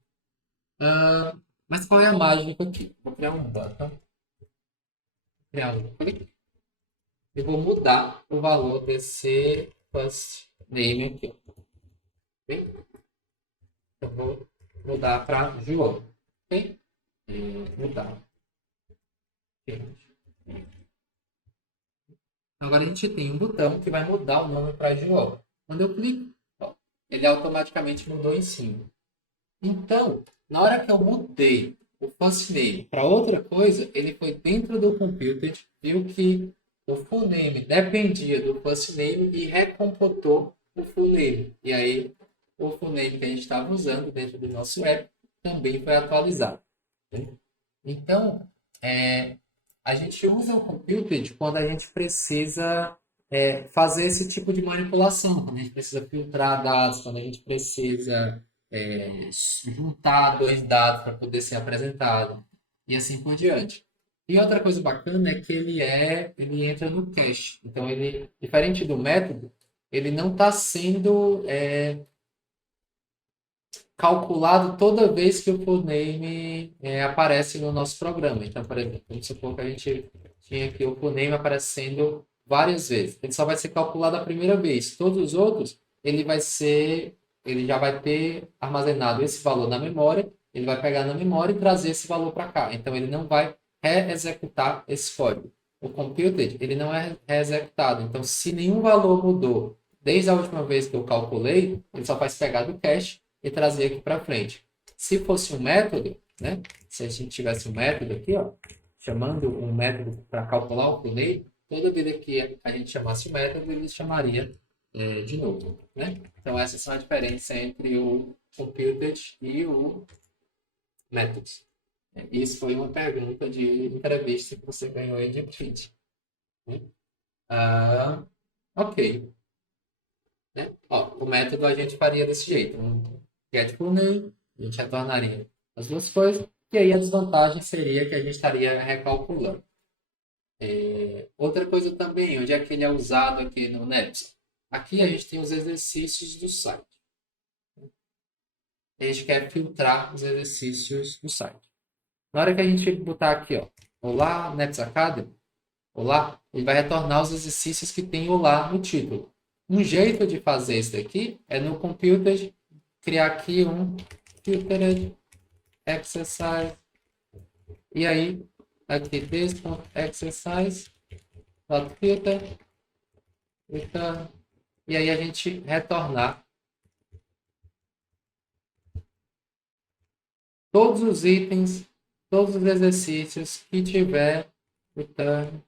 Mas qual é a mágica aqui? Vou criar um button, criar um click, e vou mudar o valor desse first name aqui. Ok? Eu vou mudar para João. Ok? Mudar. Agora a gente tem um botão que vai mudar o nome para João. Quando eu clico, ó, ele automaticamente mudou em cima. Então, na hora que eu mudei o first name para outra coisa, ele foi dentro do computed, viu que o full name dependia do first name e recomputou o full name. E aí, o full name que a gente estava usando dentro do nosso app também foi atualizado. Né? Então, a gente usa o computed quando a gente precisa fazer esse tipo de manipulação, quando a gente precisa filtrar dados, quando a gente precisa juntar dois dados para poder ser apresentado e assim por diante. E outra coisa bacana é que ele entra no cache. Então ele, diferente do método, ele não está sendo calculado toda vez que o full name aparece no nosso programa. Então, por exemplo, vamos supor que a gente tinha aqui o full name aparecendo várias vezes. Ele só vai ser calculado a primeira vez. Todos os outros, ele já vai ter armazenado esse valor na memória, ele vai pegar na memória e trazer esse valor para cá. Então, ele não vai re-executar esse código. O computed, ele não é re-executado. Então, se nenhum valor mudou desde a última vez que eu calculei, ele só faz pegar do cache e trazer aqui para frente. Se fosse um método, né? Se a gente tivesse um método aqui, ó, chamando um método para calcular o delay, toda vez que a gente chamasse o método, ele chamaria de novo, né? Então essas são a diferença entre o computed e o methods. Isso foi uma pergunta de entrevista que você ganhou aí de print. Né? Ok. Né? Ó, o método a gente faria desse jeito. Um get full name, A gente retornaria as duas coisas. E aí a desvantagem seria que a gente estaria recalculando. Outra coisa também, onde é que ele é usado aqui no NEPS? Aqui a gente tem os exercícios do site. A gente quer filtrar os exercícios do site. Na hora que a gente botar aqui, ó, Olá, NEPS Academy, Olá, ele vai retornar os exercícios que tem Olá no título. Um jeito de fazer isso daqui é no Computer criar aqui um Filtered Exercise. E aí, aqui this.exercise.filter, return, e aí a gente retornar todos os itens, todos os exercícios que tiver return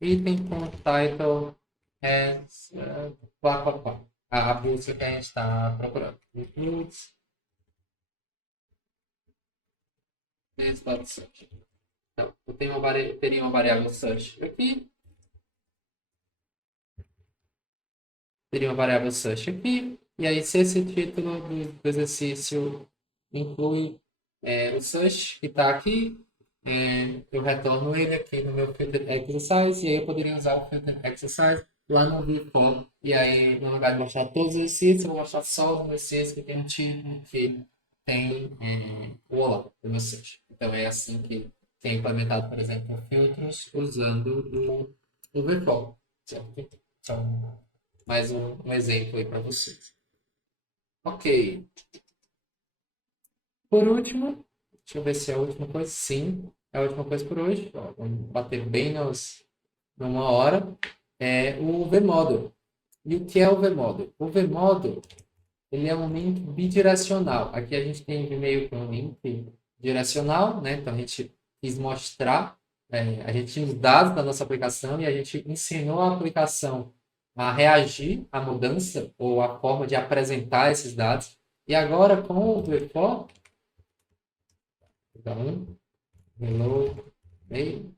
item com title as pá, pá, pá. A busca que a gente está procurando. Includes this.search. Então, eu teria uma variável search aqui. Teria uma variável search aqui. E aí, se esse título do exercício inclui o search que está aqui, eu retorno ele aqui no meu filter exercise. E aí eu poderia usar o filter exercise lá no before. E aí, no lugar de mostrar todos os exercícios, eu vou mostrar só os exercícios que tem um título que tem o olá do meu search. Então, é assim que é implementado, por exemplo, filtros usando o before. Certo? Então, mais um exemplo aí para vocês. Ok. Por último, deixa eu ver se é a última coisa. Sim, é a última coisa por hoje. Ó, vamos bater bem numa hora. É o vModel. E o que é o vModel? O vModel, ele é um link bidirecional. Aqui a gente tem meio que um link direcional, né? Então a gente quis mostrar, a gente tinha os dados da nossa aplicação e a gente ensinou a aplicação a reagir à mudança ou à forma de apresentar esses dados. E agora com o before, então, hello, mail,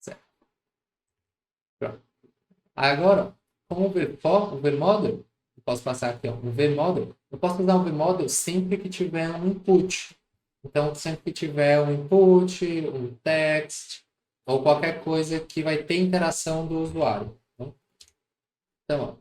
certo. Pronto. Agora, com o vModel, eu posso passar aqui, ó, o vModel, eu posso usar o vModel sempre que tiver um input. Então, sempre que tiver um input, um text, ou qualquer coisa que vai ter interação do usuário. Então, ó,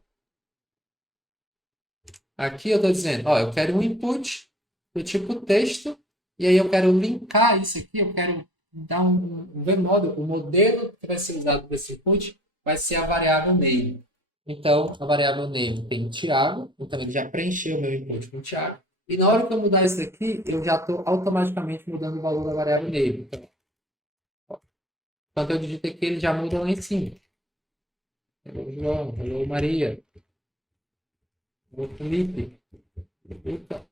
aqui eu estou dizendo, ó, eu quero um input do tipo texto, e aí eu quero linkar isso aqui, eu quero dar um vModel, o modelo que vai ser usado para esse input vai ser a variável name. Então, a variável name tem Thiago, então ele já preencheu o meu input com Thiago. E na hora que eu mudar isso aqui, eu já estou automaticamente mudando o valor da variável name. Então, quando eu digito aqui, ele já muda lá em cima. Hello, João. Hello, Maria. Hello, Felipe. Então,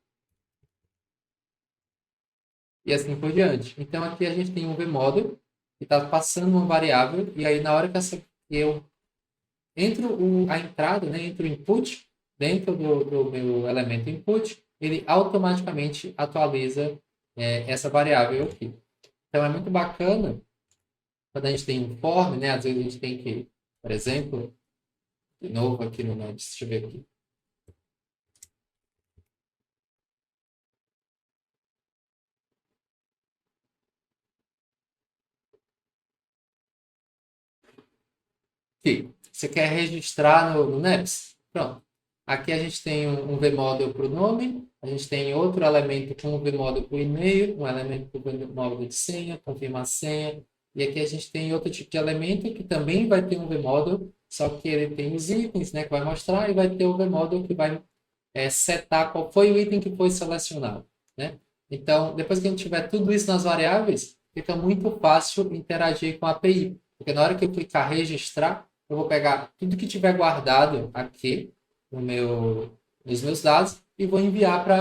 e assim por diante. Então, aqui a gente tem um vModel que está passando uma variável, e aí na hora que eu entro a entrada, né, entro o input dentro do meu elemento input, ele automaticamente atualiza essa variável aqui. Então, é muito bacana quando a gente tem um form, né, às vezes a gente tem que, por exemplo, de novo aqui no Node, deixa eu ver aqui. Aqui, você quer registrar no NEPS? Pronto. Aqui a gente tem um vModel para o nome, a gente tem outro elemento com um vModel para o e-mail, um elemento para o vModel de senha, confirmar senha, e aqui a gente tem outro tipo de elemento que também vai ter um vModel, só que ele tem os itens, né, que vai mostrar, e vai ter o vModel que vai setar qual foi o item que foi selecionado, né? Então, depois que a gente tiver tudo isso nas variáveis, fica muito fácil interagir com a API, porque na hora que eu clicar registrar, eu vou pegar tudo que tiver guardado aqui nos meus dados e vou enviar para a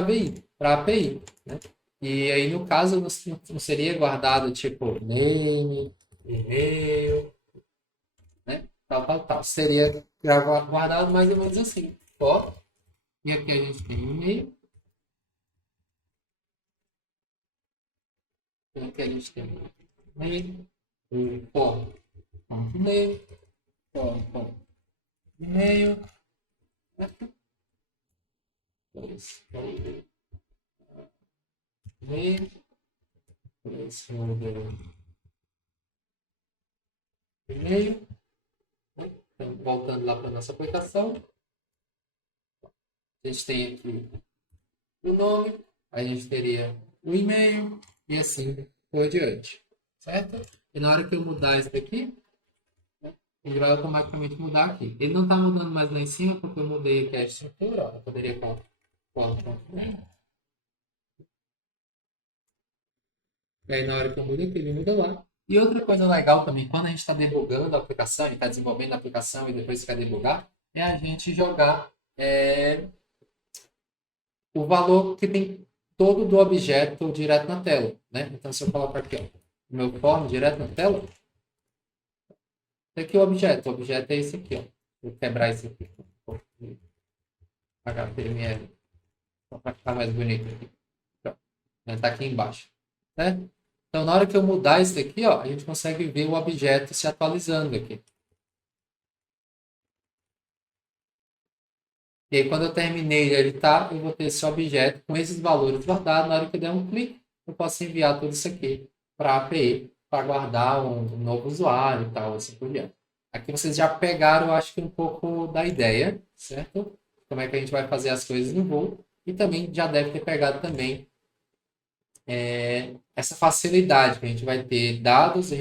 API, né? E aí, no caso, não seria guardado tipo name, e-mail, né? Tal, tal, tal. Seria guardado mais ou menos assim. Ó, e aqui a gente tem e-mail. Então, aqui a gente tem e-mail, o com.e-mail, com.e-mail, e-mail, e-mail. Então, voltando lá para a nossa aplicação, a gente tem aqui o nome, a gente teria o e-mail e assim por diante, certo? E na hora que eu mudar isso daqui, ele vai automaticamente mudar aqui. Ele não está mudando mais lá em cima porque eu mudei aqui a estrutura. Ó. Eu poderia e aí na hora que eu mudo aqui, ele muda lá. E outra coisa legal também, quando a gente está debugando a aplicação, e está desenvolvendo a aplicação e depois quer debugar, é a gente jogar o valor que tem todo do objeto direto na tela. Né? Então, se eu colocar aqui, ó, o meu form direto na tela, aqui o objeto é esse aqui. Ó. Vou quebrar esse aqui. HTML. Para ficar mais bonito aqui. Ele está aqui embaixo. Certo? Então, na hora que eu mudar isso daqui, ó, a gente consegue ver o objeto se atualizando aqui. E aí, quando eu terminei de editar, eu vou ter esse objeto com esses valores guardados. Na hora que eu der um clique, eu posso enviar tudo isso aqui para a API, para guardar um novo usuário e tal, assim por diante. Aqui vocês já pegaram, eu acho que um pouco da ideia, certo? Como é que a gente vai fazer as coisas no voo. E também já deve ter pegado também essa facilidade que a gente vai ter dados, a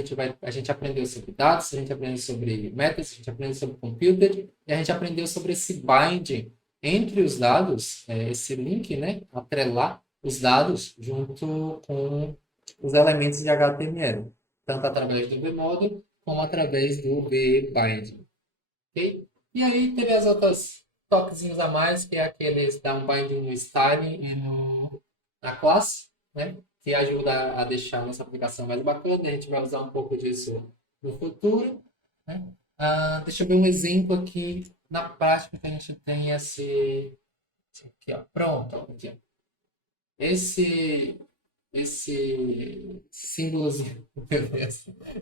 gente aprendeu sobre dados, a gente aprendeu sobre methods, a gente aprendeu sobre computed, e a gente aprendeu sobre esse binding entre os dados, esse link, né, atrelar os dados junto com os elementos de HTML, tanto através do vModel como através do vBinding, ok? E aí teve as outras toquezinhos a mais, que é aqueles dar um binding no styling e na classe, né? Que ajuda a deixar a nossa aplicação mais bacana. A gente vai usar um pouco disso no futuro. Né? Deixa eu ver um exemplo aqui na prática que a gente tem esse aqui, ó. Pronto, ó, aqui, ó. Esse símbolozinho,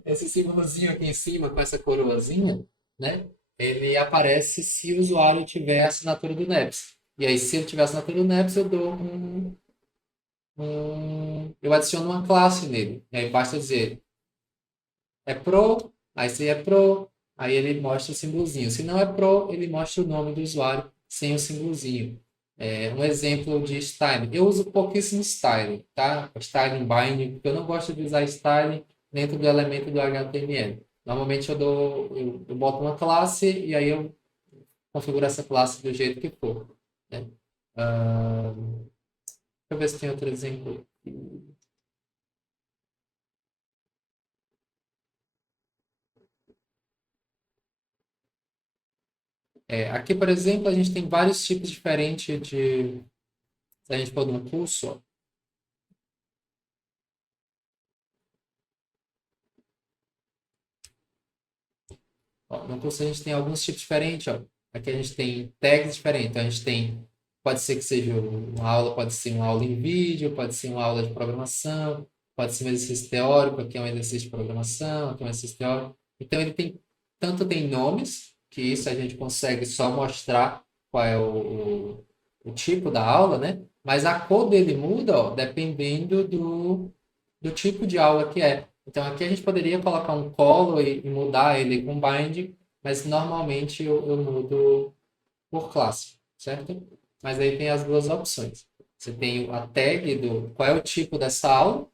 esse símbolozinho aqui em cima com essa coroazinha, né? Ele aparece se o usuário tiver a assinatura do NEPS. E aí, se ele tiver a assinatura do NEPS, eu dou eu adiciono uma classe nele. E aí basta dizer é Pro, aí se é Pro, aí ele mostra o símbolozinho. Se não é Pro, ele mostra o nome do usuário sem o símbolozinho. Um exemplo de styling. Eu uso pouquíssimo styling, tá? Styling binding, porque eu não gosto de usar styling dentro do elemento do HTML. Normalmente eu boto uma classe e aí eu configuro essa classe do jeito que for. Né? Deixa eu ver se tem outro exemplo. Aqui, por exemplo, a gente tem vários tipos diferentes de. Se a gente for num curso, no curso a gente tem alguns tipos diferentes. Ó. Aqui a gente tem tags diferentes. Então, a gente tem. Pode ser que seja uma aula, pode ser uma aula em vídeo, pode ser uma aula de programação, pode ser um exercício teórico, aqui é um exercício de programação, aqui é um exercício teórico. Então, ele tem. Tanto tem nomes, que isso a gente consegue só mostrar qual é o tipo da aula, né? Mas a cor dele muda, ó, dependendo do tipo de aula que é. Então aqui a gente poderia colocar um color e mudar ele com bind, mas normalmente eu mudo por classe, certo? Mas aí tem as duas opções. Você tem a tag do qual é o tipo dessa aula,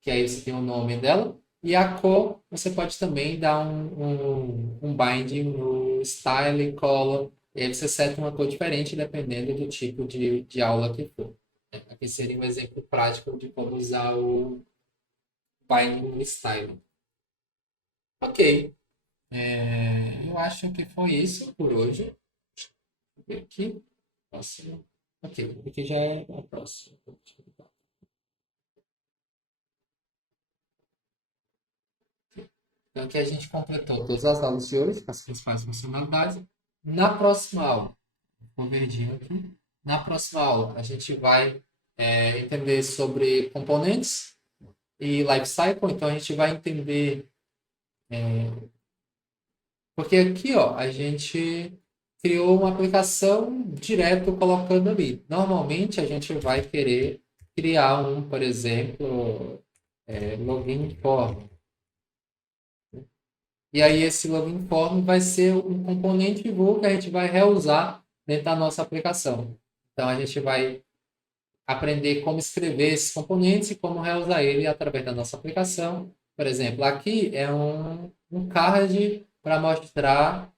que aí você tem o nome dela, e a cor você pode também dar um binding no style, color, e aí você seta uma cor diferente dependendo do tipo de aula que for. Aqui seria um exemplo prático de como usar o binding no style. Ok. Eu acho que foi isso por hoje. Aqui. Próximo. Ok, aqui já é a próxima. Então, aqui a gente completou todas as aulas de hoje, as principais funcionalidades. Na próxima aula, vou verdinho aqui. Na próxima aula, a gente vai entender sobre componentes e Lifecycle, então a gente vai entender. Porque aqui, ó, a gente criou uma aplicação direto colocando ali. Normalmente a gente vai querer criar por exemplo, login form. E aí esse login form vai ser um componente Vue que a gente vai reusar dentro da nossa aplicação. Então a gente vai aprender como escrever esses componentes e como reusar ele através da nossa aplicação. Por exemplo, aqui é um card para mostrar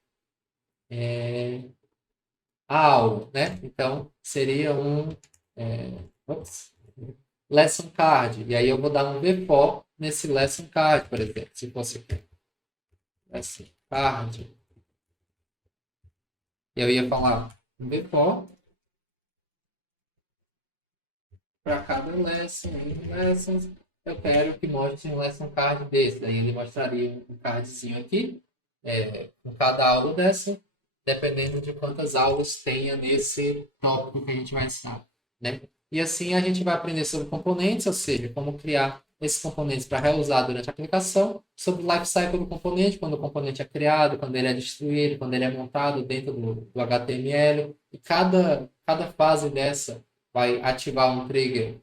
a aula, né? Então, seria ops, lesson card. E aí eu vou dar um before nesse lesson card, por exemplo. Se fosse aqui, lesson card. Eu ia falar um before para cada lesson. Lessons, eu quero que mostre um lesson card desse. Aí ele mostraria um cardzinho aqui, com cada aula dessa, dependendo de quantas aulas tenha nesse tópico que a gente vai ensinar, né? E assim a gente vai aprender sobre componentes, ou seja, como criar esses componentes para reusar durante a aplicação, sobre o lifecycle do componente, quando o componente é criado, quando ele é destruído, quando ele é montado dentro do HTML. E cada fase dessa vai ativar um trigger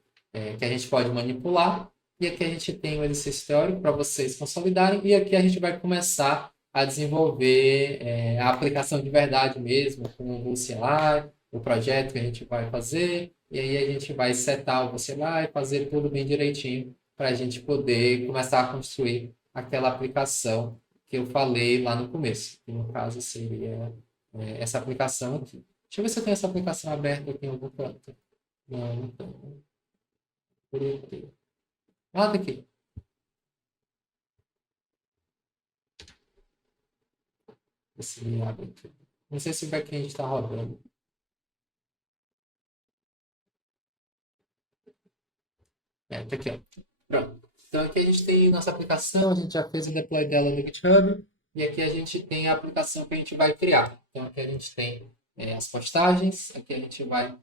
que a gente pode manipular. E aqui a gente tem um exercício teórico para vocês consolidarem. E aqui a gente vai começar a desenvolver a aplicação de verdade mesmo, com o CLI, o projeto que a gente vai fazer. E aí a gente vai setar o CLI e fazer tudo bem direitinho para a gente poder começar a construir aquela aplicação que eu falei lá no começo. Que no caso seria essa aplicação aqui. Deixa eu ver se eu tenho essa aplicação aberta aqui em algum canto. Não, não tenho. Ah, tá aqui. Esse abre aqui. Não sei se o backend está rodando. Tá aqui, ó. Pronto. Então aqui a gente tem nossa aplicação, a gente já fez o deploy dela no GitHub. E aqui a gente tem a aplicação que a gente vai criar. Então aqui a gente tem as postagens, aqui a gente vai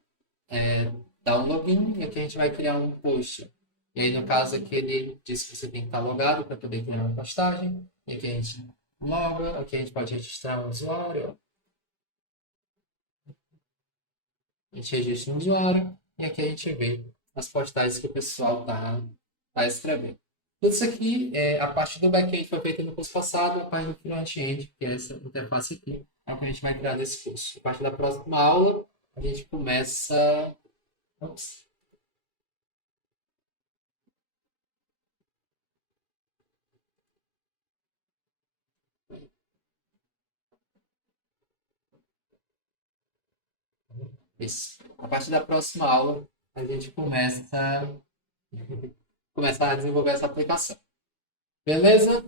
dar um login e aqui a gente vai criar um post. E aí, no caso aqui, ele diz que você tem que estar logado para poder criar uma postagem. E aqui a gente loga, aqui a gente pode registrar um usuário. A gente registra um usuário e aqui a gente vê as postagens que o pessoal tá escrevendo. Tudo isso aqui, a parte do back-end foi feita no curso passado, a parte do front-end, que é essa interface aqui, é o que a gente vai criar nesse curso. A partir da próxima aula, a gente começa. Ops. Isso. A partir da próxima aula, a gente começa a desenvolver essa aplicação. Beleza?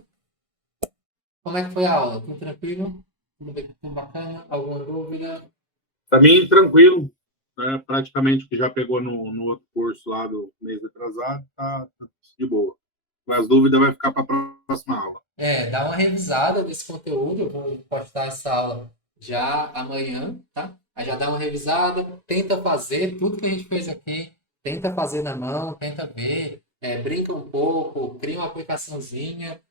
Como é que foi a aula? Tudo tranquilo? Tudo bacana? Alguma dúvida? Para mim, tranquilo. Né? Praticamente que já pegou no outro curso lá do mês atrasado, tá de boa. Mas dúvida vai ficar para a próxima aula. Dá uma revisada desse conteúdo. Eu vou postar essa aula já amanhã, tá? Aí já dá uma revisada, tenta fazer tudo que a gente fez aqui, tenta fazer na mão, tenta ver, brinca um pouco, cria uma aplicaçãozinha.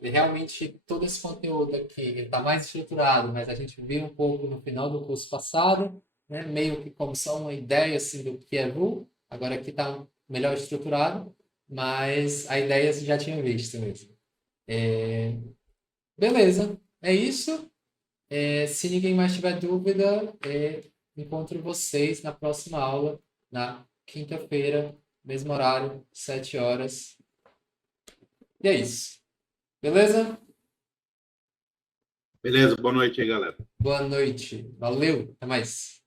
Realmente todo esse conteúdo aqui está mais estruturado, mas a gente viu um pouco no final do curso passado, né? Meio que como só uma ideia assim, do que é Vue, agora aqui está melhor estruturado, mas a ideia você já tinha visto mesmo. Beleza, é isso. Se ninguém mais tiver dúvida, encontro vocês na próxima aula, na quinta-feira, mesmo horário, 7 horas. E é isso. Beleza? Beleza, boa noite aí, galera. Boa noite. Valeu. Até mais.